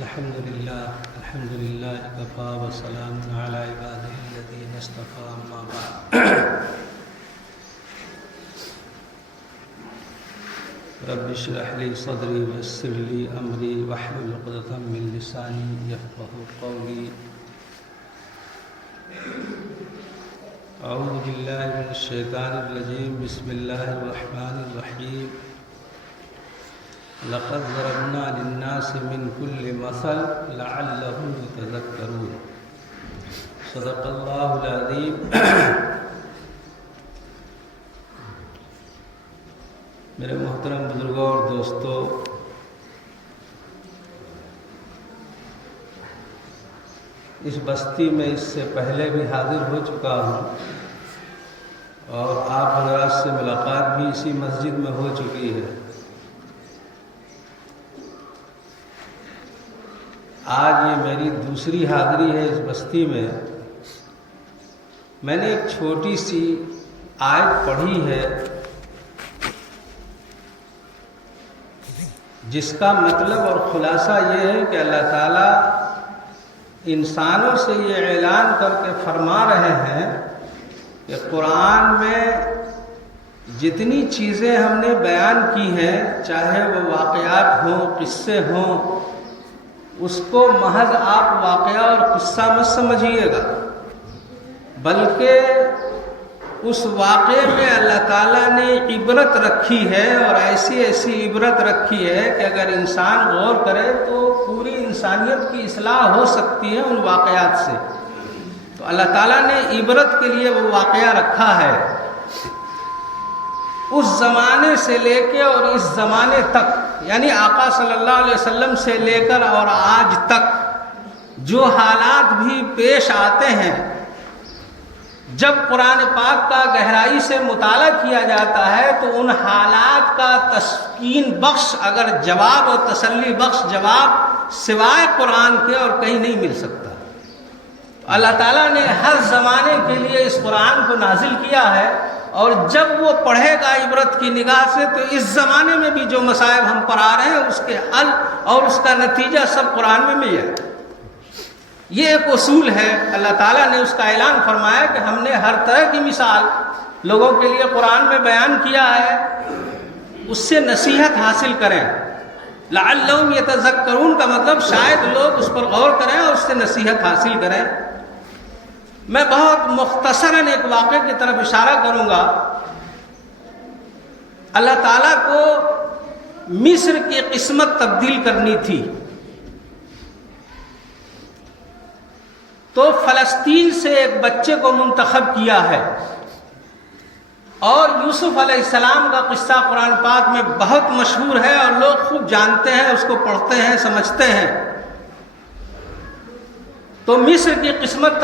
الحمد لله كفى وسلام على عباده الذين اصطفى أما بعد رب اشرح لي صدري ويسر لي أمري واحلل عقدة من لساني يفقهوا قولي أعوذ بالله من الشيطان الرجيم بسم الله الرحمن الرحيم لقد ضربنا للناس من كل مثل لعلهم يتذكرون صدق الله العظيم. میرے محترم بزرگوں اور دوستوں، اس بستی میں اس سے پہلے بھی حاضر ہو چکا ہوں اور آپ حضرات سے ملاقات بھی اسی مسجد میں ہو چکی ہے. آج یہ میری دوسری حاضری ہے اس بستی میں. میں نے ایک چھوٹی سی آیت پڑھی ہے جس کا مطلب اور خلاصہ یہ ہے کہ اللہ تعالیٰ انسانوں سے یہ اعلان کر کے فرما رہے ہیں کہ قرآن میں جتنی چیزیں ہم نے بیان کی ہیں، چاہے وہ واقعات ہوں، قصے ہوں، اس کو محض آپ واقعہ اور قصہ مت سمجھیے گا، بلکہ اس واقعے میں اللہ تعالیٰ نے عبرت رکھی ہے، اور ایسی عبرت رکھی ہے کہ اگر انسان غور کرے تو پوری انسانیت کی اصلاح ہو سکتی ہے ان واقعات سے. تو اللہ تعالیٰ نے عبرت کے لیے وہ واقعہ رکھا ہے. اس زمانے سے لے کے اور اس زمانے تک، یعنی آقا صلی اللہ علیہ وسلم سے لے کر اور آج تک جو حالات بھی پیش آتے ہیں، جب قرآن پاک کا گہرائی سے مطالعہ کیا جاتا ہے تو ان حالات کا تسکین بخش اگر جواب اور تسلی بخش جواب سوائے قرآن کے اور کہیں نہیں مل سکتا. اللہ تعالیٰ نے ہر زمانے کے لیے اس قرآن کو نازل کیا ہے، اور جب وہ پڑھے گا عبرت کی نگاہ سے تو اس زمانے میں بھی جو مصائب ہم پر آ رہے ہیں اس کے حل اور اس کا نتیجہ سب قرآن میں مل جائے. یہ ایک اصول ہے. اللہ تعالیٰ نے اس کا اعلان فرمایا کہ ہم نے ہر طرح کی مثال لوگوں کے لیے قرآن میں بیان کیا ہے، اس سے نصیحت حاصل کریں. لعلہم یتذکرون کا مطلب شاید لوگ اس پر غور کریں اور اس سے نصیحت حاصل کریں. میں بہت مختصراً ایک واقعے کی طرف اشارہ کروں گا. اللہ تعالیٰ کو مصر کی قسمت تبدیل کرنی تھی، تو فلسطین سے ایک بچے کو منتخب کیا ہے. اور یوسف علیہ السلام کا قصہ قرآن پاک میں بہت مشہور ہے اور لوگ خوب جانتے ہیں، اس کو پڑھتے ہیں، سمجھتے ہیں. تو مصر کی قسمت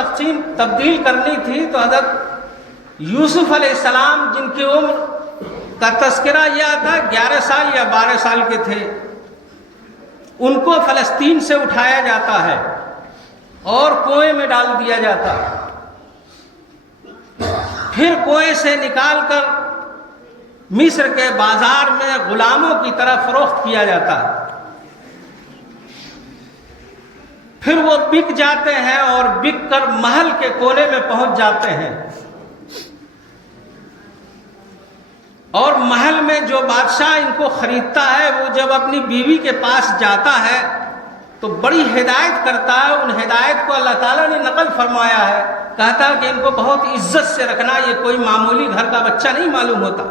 تبدیل کرنی تھی، تو حضرت یوسف علیہ السلام جن کی عمر کا تذکرہ یہ تھا 11 سال یا 12 سال کے تھے، ان کو فلسطین سے اٹھایا جاتا ہے اور کنویں میں ڈال دیا جاتا ہے. پھر کنویں سے نکال کر مصر کے بازار میں غلاموں کی طرح فروخت کیا جاتا ہے. پھر وہ بک جاتے ہیں اور بک کر محل کے کونے میں پہنچ جاتے ہیں، اور محل میں جو بادشاہ ان کو خریدتا ہے وہ جب اپنی بیوی کے پاس جاتا ہے تو بڑی ہدایت کرتا ہے. ان ہدایت کو اللہ تعالیٰ نے نقل فرمایا ہے، کہتا ہے کہ ان کو بہت عزت سے رکھنا، یہ کوئی معمولی گھر کا بچہ نہیں معلوم ہوتا.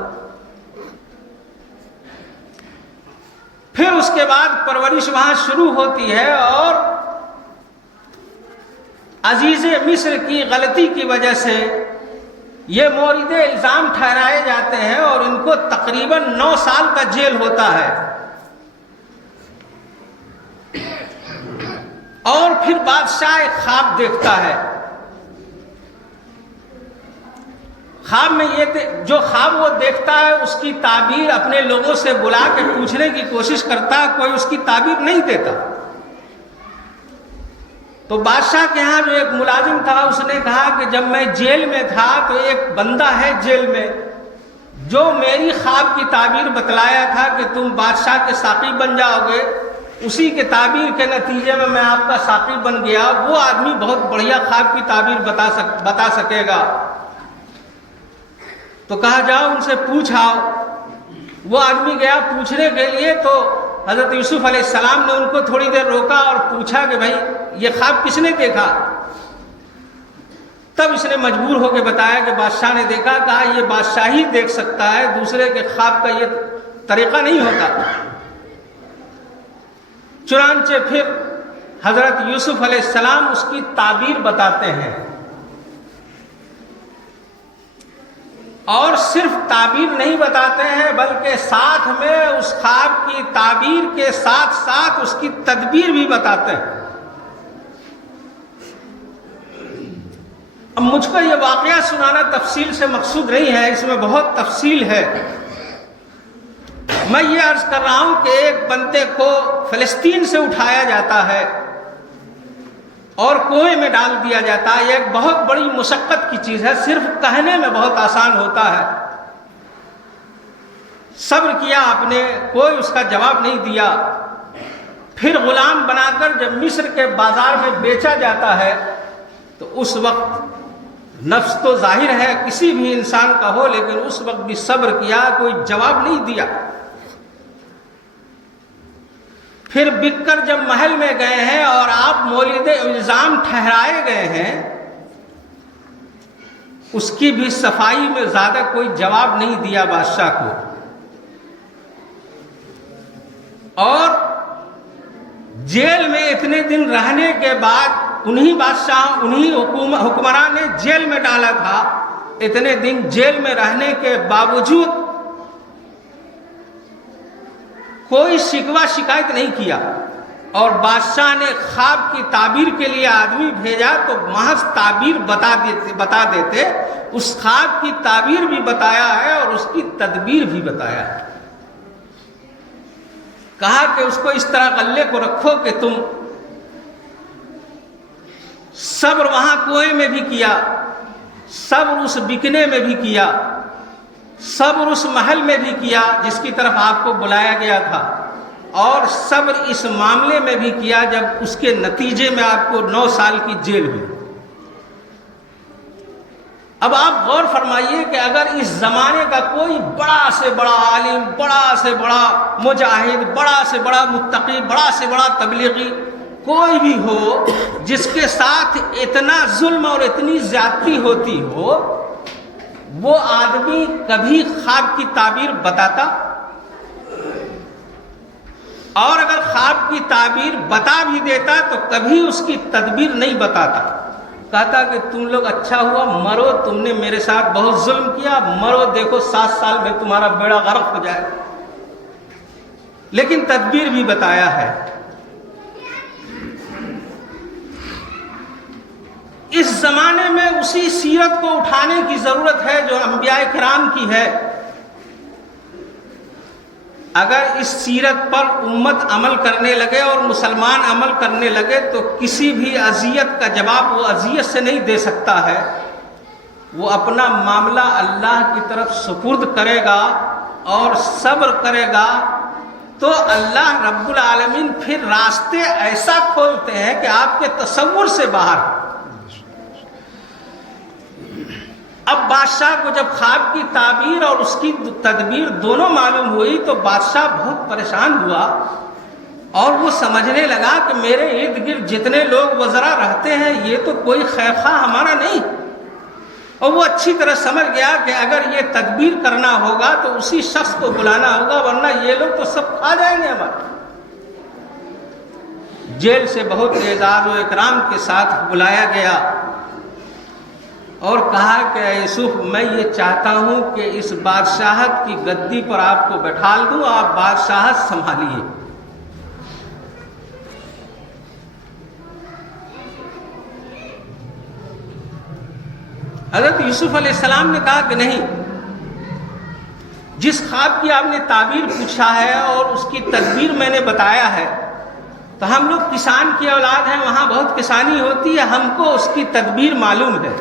پھر اس کے بعد پرورش وہاں شروع ہوتی ہے، اور عزیز مصر کی غلطی کی وجہ سے یہ مورد الزام ٹھہرائے جاتے ہیں اور ان کو تقریباً 9 سال کا جیل ہوتا ہے. اور پھر بادشاہ ایک خواب دیکھتا ہے. خواب میں جو خواب وہ دیکھتا ہے اس کی تعبیر اپنے لوگوں سے بلا کے پوچھنے کی کوشش کرتا ہے، کوئی اس کی تعبیر نہیں دیتا. تو بادشاہ کے ہاں جو ایک ملازم تھا اس نے کہا کہ جب میں جیل میں تھا تو ایک بندہ ہے جیل میں جو میری خواب کی تعبیر بتلایا تھا کہ تم بادشاہ کے ساقی بن جاؤ گے اسی کے تعبیر کے نتیجے میں آپ کا ساقی بن گیا، وہ آدمی بہت بڑھیا خواب کی تعبیر بتا سکے گا۔ تو کہا جاؤ ان سے پوچھ آؤ۔ وہ آدمی گیا پوچھنے کے لیے، تو حضرت یوسف علیہ السلام نے ان کو تھوڑی دیر روکا اور پوچھا کہ بھائی یہ خواب کس نے دیکھا؟ تب اس نے مجبور ہو کے بتایا کہ بادشاہ نے دیکھا۔ کہا یہ بادشاہ ہی دیکھ سکتا ہے، دوسرے کے خواب کا یہ طریقہ نہیں ہوتا۔ چنانچہ پھر حضرت یوسف علیہ السلام اس کی تعبیر بتاتے ہیں، اور صرف تعبیر نہیں بتاتے ہیں بلکہ ساتھ میں اس خواب کی تعبیر کے ساتھ ساتھ اس کی تدبیر بھی بتاتے ہیں۔ اب مجھ کو یہ واقعہ سنانا تفصیل سے مقصود نہیں ہے، اس میں بہت تفصیل ہے۔ میں یہ عرض کر رہا ہوں کہ ایک بندے کو فلسطین سے اٹھایا جاتا ہے اور کنویں میں ڈال دیا جاتا ہے۔ یہ ایک بہت بڑی مشقت کی چیز ہے، صرف کہنے میں بہت آسان ہوتا ہے۔ صبر کیا آپ نے، کوئی اس کا جواب نہیں دیا۔ پھر غلام بنا کر جب مصر کے بازار میں بیچا جاتا ہے تو اس وقت نفس تو ظاہر ہے کسی بھی انسان کا ہو، لیکن اس وقت بھی صبر کیا، کوئی جواب نہیں دیا۔ پھر بک کر جب محل میں گئے ہیں اور آپ مولد الزام ٹھہرائے گئے ہیں، اس کی بھی صفائی میں زیادہ کوئی جواب نہیں دیا بادشاہ کو۔ اور جیل میں اتنے دن رہنے کے بعد انہی بادشاہ انہی حکمران نے جیل میں ڈالا تھا، اتنے دن جیل میں رہنے کے باوجود کوئی شکوہ شکایت نہیں کیا، اور بادشاہ نے خواب کی تعبیر کے لیے آدمی بھیجا تو محض تعبیر بتا دیتے، اس خواب کی تعبیر بھی بتایا ہے اور اس کی تدبیر بھی بتایا ہے۔ کہا کہ اس کو اس طرح غلے کو رکھو کہ تم صبر وہاں کنویں میں بھی کیا، صبر اس بکنے میں بھی کیا، صبر اس محل میں بھی کیا جس کی طرف آپ کو بلایا گیا تھا، اور صبر اس معاملے میں بھی کیا جب اس کے نتیجے میں آپ کو 9 سال کی جیل ہوئی۔ اب آپ غور فرمائیے کہ اگر اس زمانے کا کوئی بڑا سے بڑا عالم، بڑا سے بڑا مجاہد، بڑا سے بڑا متقی، بڑا سے بڑا تبلیغی کوئی بھی ہو جس کے ساتھ اتنا ظلم اور اتنی زیادتی ہوتی ہو، وہ آدمی کبھی خواب کی تعبیر بتاتا؟ اور اگر خواب کی تعبیر بتا بھی دیتا تو کبھی اس کی تدبیر نہیں بتاتا، کہتا کہ تم لوگ اچھا ہوا مرو، تم نے میرے ساتھ بہت ظلم کیا، مرو، دیکھو 7 سال میں تمہارا بیڑا غرق ہو جائے۔ لیکن تدبیر بھی بتایا ہے۔ اس زمانے میں اسی سیرت کو اٹھانے کی ضرورت ہے جو انبیاء کرام کی ہے۔ اگر اس سیرت پر امت عمل کرنے لگے اور مسلمان عمل کرنے لگے تو کسی بھی اذیت کا جواب وہ اذیت سے نہیں دے سکتا ہے، وہ اپنا معاملہ اللہ کی طرف سپرد کرے گا اور صبر کرے گا، تو اللہ رب العالمین پھر راستے ایسا کھولتے ہیں کہ آپ کے تصور سے باہر۔ اب بادشاہ کو جب خواب کی تعبیر اور اس کی تدبیر دونوں معلوم ہوئی تو بادشاہ بہت پریشان ہوا، اور وہ سمجھنے لگا کہ میرے ارد گرد جتنے لوگ وزراء رہتے ہیں یہ تو کوئی خیر خواہ ہمارا نہیں، اور وہ اچھی طرح سمجھ گیا کہ اگر یہ تدبیر کرنا ہوگا تو اسی شخص کو بلانا ہوگا، ورنہ یہ لوگ تو سب کھا جائیں گے ہمارے۔ جیل سے بہت اعزاز و اکرام کے ساتھ بلایا گیا اور کہا کہ یوسف میں یہ چاہتا ہوں کہ اس بادشاہت کی گدی پر آپ کو بٹھال دوں، آپ بادشاہت سنبھالیے۔ حضرت یوسف علیہ السلام نے کہا کہ نہیں، جس خواب کی آپ نے تعبیر پوچھا ہے اور اس کی تدبیر میں نے بتایا ہے، تو ہم لوگ کسان کی اولاد ہیں، وہاں بہت کسانی ہوتی ہے، ہم کو اس کی تدبیر معلوم ہے،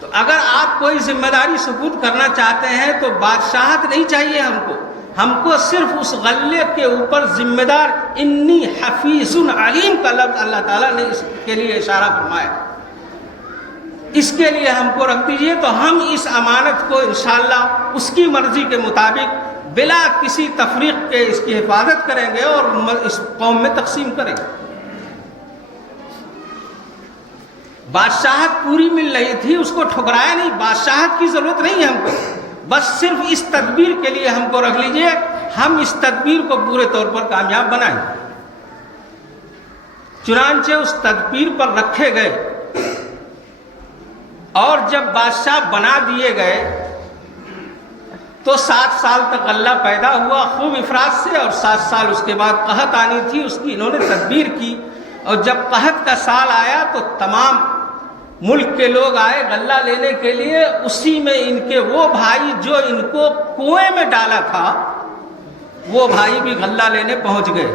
تو اگر آپ کوئی ذمہ داری سپرد کرنا چاہتے ہیں تو بادشاہت نہیں چاہیے ہم کو، ہم کو صرف اس غلے کے اوپر ذمہ دار انی حفیظ علیم کا لفظ اللہ تعالیٰ نے اس کے لیے اشارہ فرمایا، اس کے لیے ہم کو رکھ دیجئے، تو ہم اس امانت کو انشاءاللہ اس کی مرضی کے مطابق بلا کسی تفریق کے اس کی حفاظت کریں گے اور اس قوم میں تقسیم کریں گے۔ بادشاہت پوری مل رہی تھی، اس کو ٹھکرایا نہیں، بادشاہت کی ضرورت نہیں ہے ہم کو، بس صرف اس تدبیر کے لیے ہم کو رکھ لیجئے، ہم اس تدبیر کو پورے طور پر کامیاب بنائیں۔ چنانچہ اس تدبیر پر رکھے گئے، اور جب بادشاہ بنا دیے گئے تو 7 سال تک غلہ پیدا ہوا خوب افراط سے، اور 7 سال اس کے بعد قحط آنی تھی، اس کی انہوں نے تدبیر کی، اور جب قحط کا سال آیا تو تمام ملک کے لوگ آئے غلہ لینے کے لیے، اسی میں ان کے وہ بھائی جو ان کو کنویں میں ڈالا تھا وہ بھائی بھی غلہ لینے پہنچ گئے۔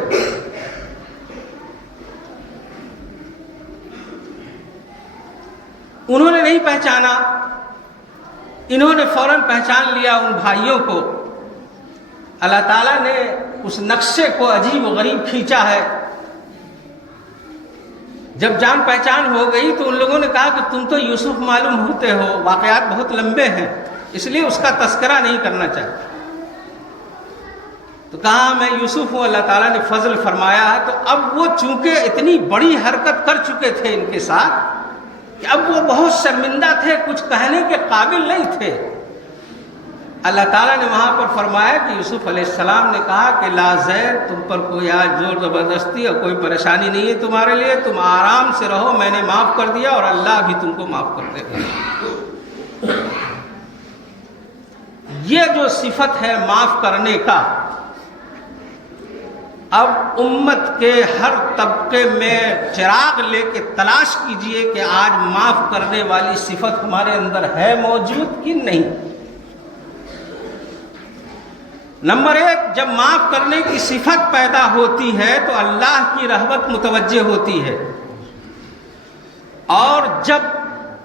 انہوں نے نہیں پہچانا، انہوں نے فوراً پہچان لیا ان بھائیوں کو۔ اللہ تعالیٰ نے اس نقشے کو عجیب و غریب کھینچا ہے۔ جب جان پہچان ہو گئی تو ان لوگوں نے کہا کہ تم تو یوسف معلوم ہوتے ہو، واقعات بہت لمبے ہیں اس لیے اس کا تذکرہ نہیں کرنا چاہتا۔ تو کہا میں یوسف ہوں، اللہ تعالیٰ نے فضل فرمایا ہے۔ تو اب وہ چونکہ اتنی بڑی حرکت کر چکے تھے ان کے ساتھ کہ اب وہ بہت شرمندہ تھے، کچھ کہنے کے قابل نہیں تھے۔ اللہ تعالیٰ نے وہاں پر فرمایا کہ یوسف علیہ السلام نے کہا کہ لا زیر، تم پر کوئی آج زور زبردستی اور کوئی پریشانی نہیں ہے تمہارے لیے، تم آرام سے رہو، میں نے معاف کر دیا اور اللہ بھی تم کو معاف کر دے گا۔ یہ جو صفت ہے معاف کرنے کا، اب امت کے ہر طبقے میں چراغ لے کے تلاش کیجئے کہ آج معاف کرنے والی صفت ہمارے اندر ہے موجود کہ نہیں۔ نمبر 1، جب معاف کرنے کی صفت پیدا ہوتی ہے تو اللہ کی رحمت متوجہ ہوتی ہے، اور جب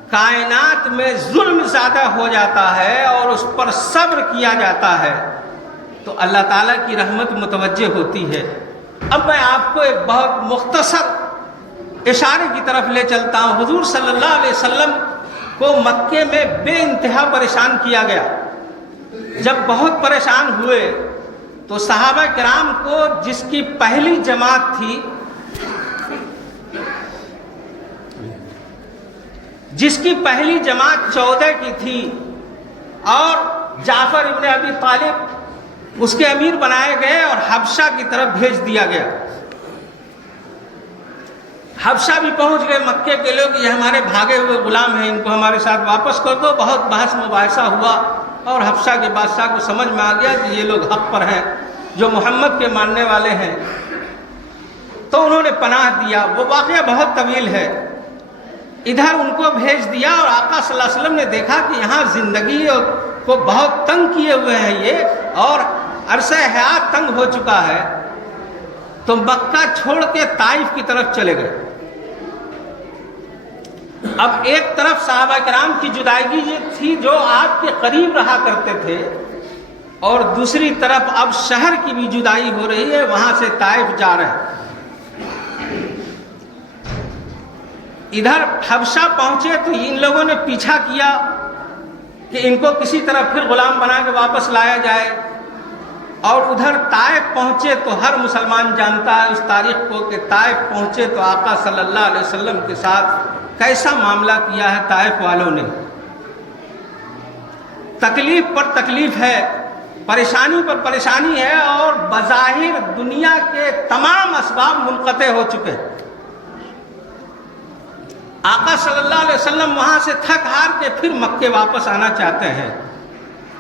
کائنات میں ظلم زیادہ ہو جاتا ہے اور اس پر صبر کیا جاتا ہے تو اللہ تعالیٰ کی رحمت متوجہ ہوتی ہے۔ اب میں آپ کو ایک بہت مختصر اشارے کی طرف لے چلتا ہوں۔ حضور صلی اللہ علیہ وسلم کو مکے میں بے انتہا پریشان کیا گیا۔ جب بہت پریشان ہوئے تو صحابہ کرام کو، جس کی پہلی جماعت تھی، جس کی پہلی جماعت 14 کی تھی، اور جعفر ابن ابی طالب اس کے امیر بنائے گئے اور حبشہ کی طرف بھیج دیا گیا۔ حبشہ بھی پہنچ گئے، مکے کے لوگ یہ ہمارے بھاگے ہوئے غلام ہیں، ان کو ہمارے ساتھ واپس کر دو۔ بہت بحث مباحثہ ہوا اور حبشہ کے بادشاہ کو سمجھ میں آ گیا کہ یہ لوگ حق پر ہیں، جو محمد کے ماننے والے ہیں، تو انہوں نے پناہ دیا۔ وہ واقعہ بہت طویل ہے۔ ادھر ان کو بھیج دیا اور آقا صلی اللہ علیہ وسلم نے دیکھا کہ یہاں زندگی کو بہت تنگ کیے ہوئے ہیں یہ، اور عرصہ حیات تنگ ہو چکا ہے، تو مکہ چھوڑ کے طائف کی طرف چلے گئے۔ اب ایک طرف صحابہ کرام کی جدائیگی یہ تھی جو آپ کے قریب رہا کرتے تھے، اور دوسری طرف اب شہر کی بھی جدائی ہو رہی ہے، وہاں سے طائف جا رہے ہیں۔ ادھر حبشہ پہنچے تو ان لوگوں نے پیچھا کیا کہ ان کو کسی طرح پھر غلام بنا کے واپس لایا جائے، اور ادھر طائف پہنچے تو ہر مسلمان جانتا ہے اس تاریخ کو کہ طائف پہنچے تو آقا صلی اللہ علیہ وسلم کے ساتھ کیسا معاملہ کیا ہے طائف والوں نے۔ تکلیف پر تکلیف ہے، پریشانی پر پریشانی ہے، اور بظاہر دنیا کے تمام اسباب منقطع ہو چکے۔ آقا صلی اللہ علیہ وسلم وہاں سے تھک ہار کے پھر مکے واپس آنا چاہتے ہیں۔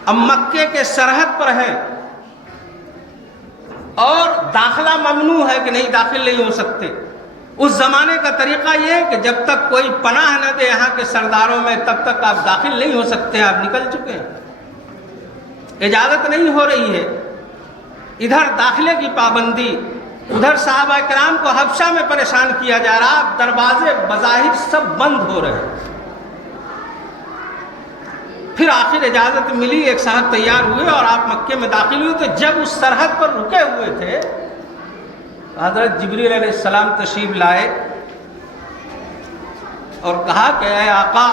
اب مکے کے سرحد پر ہیں اور داخلہ ممنوع ہے کہ نہیں، داخل نہیں ہو سکتے۔ اس زمانے کا طریقہ یہ ہے کہ جب تک کوئی پناہ نہ دے یہاں کے سرداروں میں، تب تک آپ داخل نہیں ہو سکتے، آپ نکل چکے ہیں، اجازت نہیں ہو رہی ہے۔ ادھر داخلے کی پابندی، ادھر صحابہ کرام کو حبشہ میں پریشان کیا جا رہا، دروازے بظاہر سب بند ہو رہے ہیں۔ پھر آخر اجازت ملی، ایک صاحب تیار ہوئے اور آپ مکے میں داخل ہوئے. تو جب اس سرحد پر رکے ہوئے تھے حضرت جبریل علیہ السلام تشریف لائے اور کہا کہ اے آقا،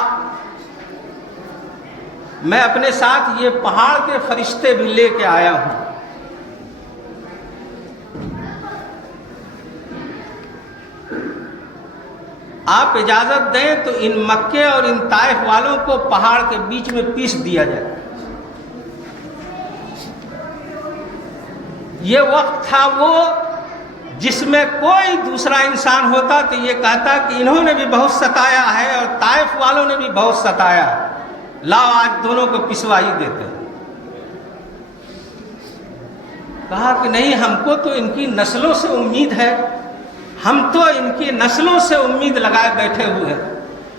میں اپنے ساتھ یہ پہاڑ کے فرشتے بھی لے کے آیا ہوں. آپ اجازت دیں تو ان مکے اور ان طائف والوں کو پہاڑ کے بیچ میں پیس دیا جائے. یہ وقت تھا وہ جس میں کوئی دوسرا انسان ہوتا تو یہ کہتا کہ انہوں نے بھی بہت ستایا ہے اور طائف والوں نے بھی بہت ستایا ہے، لاؤ آج دونوں کو پسوا ہی دیتے. کہا کہ نہیں، ہم کو تو ان کی نسلوں سے امید ہے، ہم تو ان کی نسلوں سے امید لگائے بیٹھے ہوئے ہیں،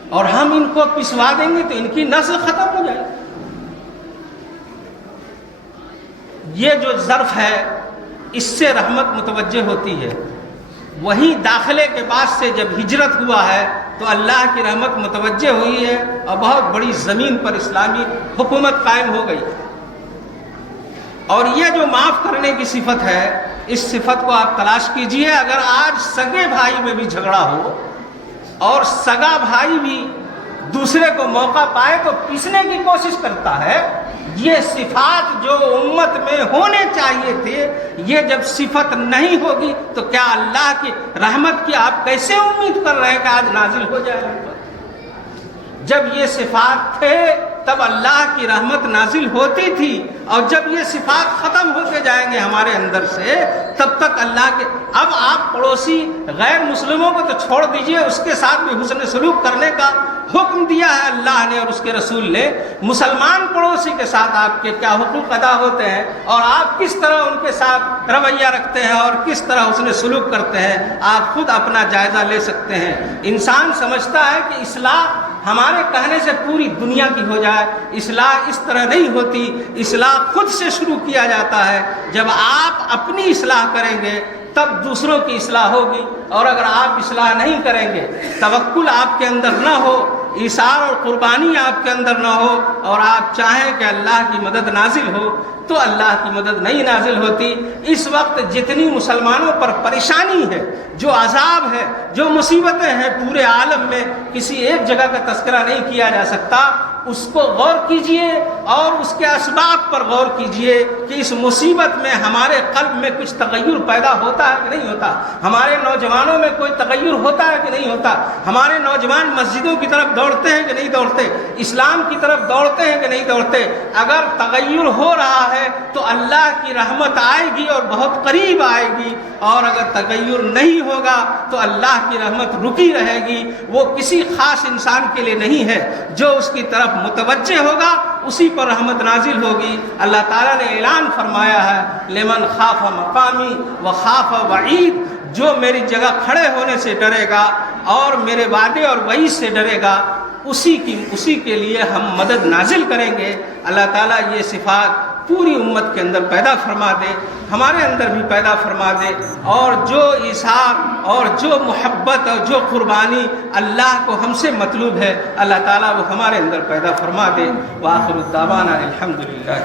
اور ہم ان کو پسوا دیں گے تو ان کی نسل ختم ہو جائے. یہ جو ظرف ہے اس سے رحمت متوجہ ہوتی ہے. وہیں داخلے کے بعد سے جب ہجرت ہوا ہے تو اللہ کی رحمت متوجہ ہوئی ہے اور بہت بڑی زمین پر اسلامی حکومت قائم ہو گئی. اور یہ جو معاف کرنے کی صفت ہے، اس صفت کو آپ تلاش کیجئے. اگر آج سگے بھائی میں بھی جھگڑا ہو اور سگا بھائی بھی دوسرے کو موقع پائے تو پیسنے کی کوشش کرتا ہے، یہ صفات جو امت میں ہونے چاہیے تھے، یہ جب صفت نہیں ہوگی تو کیا اللہ کی رحمت کی آپ کیسے امید کر رہے ہیں کہ آج نازل ہو جائے؟ جب یہ صفات تھے تب اللہ کی رحمت نازل ہوتی تھی، اور جب یہ صفات ختم ہوتے جائیں گے ہمارے اندر سے تب تک اللہ کے. اب آپ پڑوسی غیر مسلموں کو تو چھوڑ دیجئے، اس کے ساتھ بھی حسن سلوک کرنے کا حکم دیا ہے اللہ نے اور اس کے رسول نے. مسلمان پڑوسی کے ساتھ آپ کے کیا حقوق ادا ہوتے ہیں اور آپ کس طرح ان کے ساتھ رویہ رکھتے ہیں اور کس طرح حسن سلوک کرتے ہیں، آپ خود اپنا جائزہ لے سکتے ہیں. انسان سمجھتا ہے کہ اصلاح ہمارے کہنے سے پوری دنیا کی ہو جائے. اصلاح اس طرح نہیں ہوتی، اصلاح خود سے شروع کیا جاتا ہے. جب آپ اپنی اصلاح کریں گے تب دوسروں کی اصلاح ہوگی، اور اگر آپ اصلاح نہیں کریں گے، توکل آپ کے اندر نہ ہو، ایثار اور قربانی آپ کے اندر نہ ہو، اور آپ چاہیں کہ اللہ کی مدد نازل ہو، تو اللہ کی مدد نہیں نازل ہوتی. اس وقت جتنی مسلمانوں پر پریشانی ہے، جو عذاب ہے، جو مصیبتیں ہیں پورے عالم میں، کسی ایک جگہ کا تذکرہ نہیں کیا جا سکتا. اس کو غور کیجئے اور اس کے اسباب پر غور کیجئے کہ اس مصیبت میں ہمارے قلب میں کچھ تغیر پیدا ہوتا ہے کہ نہیں ہوتا، ہمارے نوجوانوں میں کوئی تغیر ہوتا ہے کہ نہیں ہوتا، ہمارے نوجوان مسجدوں کی طرف دوڑتے ہیں کہ نہیں دوڑتے، اسلام کی طرف دوڑتے ہیں کہ نہیں دوڑتے. اگر تغیر ہو رہا ہے تو اللہ کی رحمت آئے گی اور بہت قریب آئے گی، اور اگر تغیر نہیں ہوگا تو اللہ کی رحمت رکی رہے گی. وہ کسی خاص انسان کے لیے نہیں ہے، جو اس کی طرف متوجہ ہوگا اسی پر رحمت نازل ہوگی. اللہ تعالیٰ نے اعلان فرمایا ہے، لمن خاف مقامی وخاف وعید، جو میری جگہ کھڑے ہونے سے ڈرے گا اور میرے وعدے اور وعید سے ڈرے گا، اسی کے لیے ہم مدد نازل کریں گے. اللہ تعالیٰ یہ صفات پوری امت کے اندر پیدا فرما دے، ہمارے اندر بھی پیدا فرما دے، اور جو ایثار اور جو محبت اور جو قربانی اللہ کو ہم سے مطلوب ہے، اللہ تعالیٰ وہ ہمارے اندر پیدا فرما دے. وآخر الدعوانا الحمدللہ.